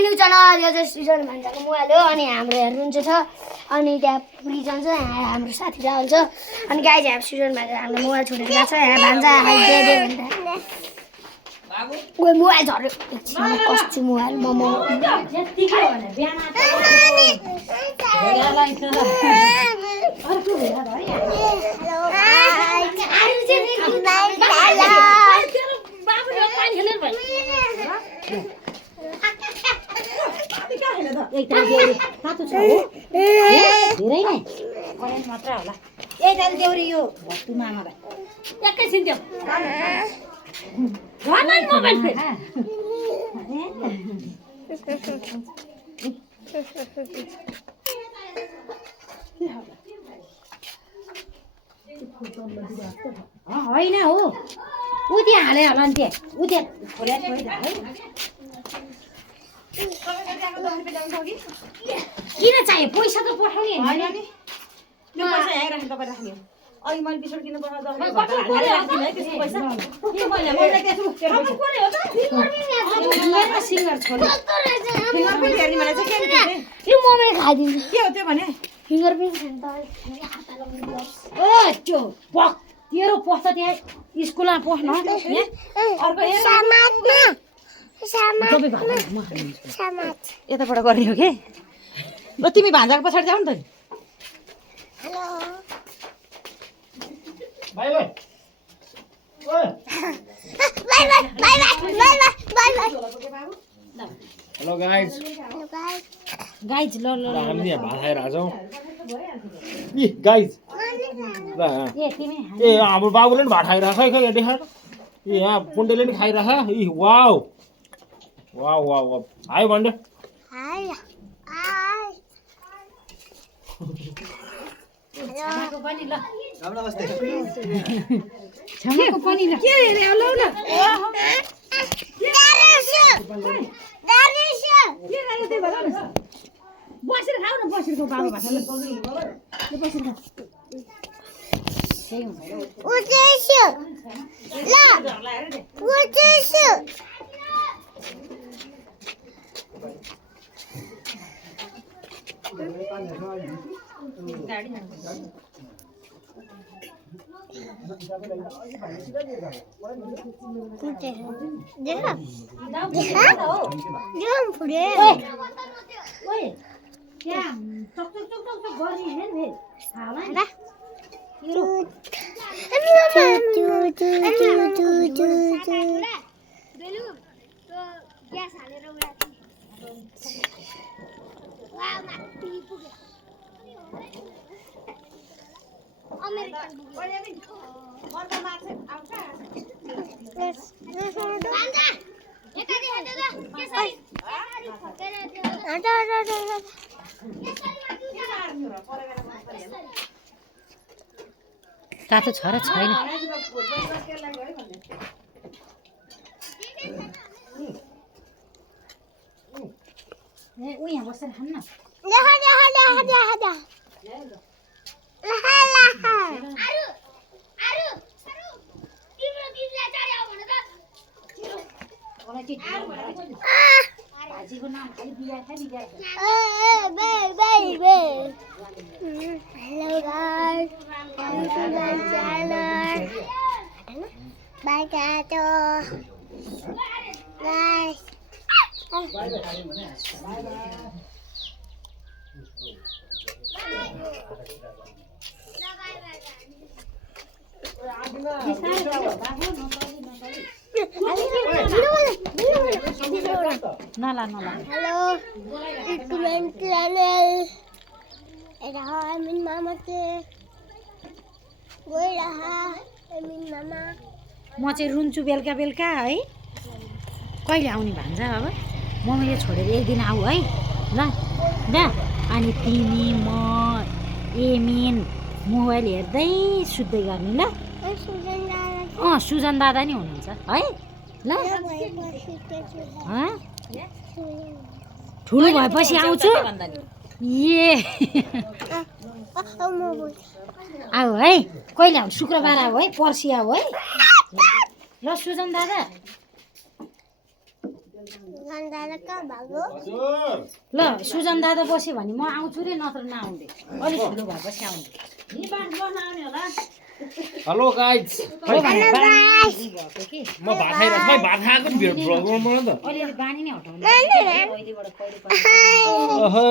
New channel यो चाहिँ सृजन भान्जाको मोबाइल हो अनि हाम्रो हेर्नुहुन्छ छ अनि त्यहाँ पुलिजन छ हाम्रो साथी राहुल छ अनि गाइज यहाँ सृजन भान्जा हाम्रो मोबाइल छोडेर गएको छ यहाँ भान्जा दे भन्दा ओए मोबाइल झऱ्यो एकछिन कस्तो मोबाइल मोमो धेरै नै करेन्ट मात्र होला एकजना देउरी यो भत्तु मामालाई एकैछिन देऊ घरमा मोबाइल फेरि होइन हो ऊ त्यहाँ हाले होला नि त्यहाँ ऊ त्यहाँ खोल्या किन चाहियो पैसा त पठाउने होइन नि त्यो पैसा यहाँ राख्नु तपाईँ राख्ने अघि मैले बिस्कुट किन्नु पठाउँदा खाइदिन्छ त्यो भने फिङ्गर प्रिन्ट त्यो तेरो पस्छ त्यहाँ स्कुलमा पस्न यताबाट गर्ने हो कि ल तिमी भान्जाको पछाडि जाऊ नि त हेलो गाइज गाइज ल हामी यहाँ भात खाइरहेको छौँ ए गाइज ए हाम्रो बाबुले पनि भात खाइरहेको है यहाँ देखाएर ए यहाँ पुण्डेले पनि खाइरहेको ए वाउ वाउ वाउ वाउ हाई भन्डे छामाको पनि ल छामाको पनि ल के रे लौ न बसेर खाऊ न बसेर खाऊ बाबु भाषाले बसेर खा तातो छ र छैन ऊ यहाँ बसेर खान्न भाजीको नाम खालि बिहा Hello guys, welcome to my channel. Bye guys. नला Hello, it's my channel. Ada Amin Mama ke? Gue dah Amin Mama. म चाहिँ रुन्छु बेलुका बेलुका है कहिले आउने भन्छ अब म यो छोडेर एक दिन आऊ है ल दा अनि तिमी म एमिन मोबाइल हेर्दै सुत्दै गर्ने ल सुजन दादा नि हुनुहुन्छ है ल ठुलो भएपछि आउँछु ए आऊ है कहिले आऊ शुक्रबार आऊ है पर्सि आऊ है ल सुजन दादा हजुर ल सुजन दादा बस्यो भने म आउँछु रे नत्र नआउँदै अलिक ठुलो भएपछि आउँदै नि बाँड गर्न आउने होला हेलो गाइज भएको कि म भात खाइरहेको छु है भात खाएको नि भ्लग बनाउनु त अलिअलि बानी नै हटाउनु अहिलेबाट कहिले अहँ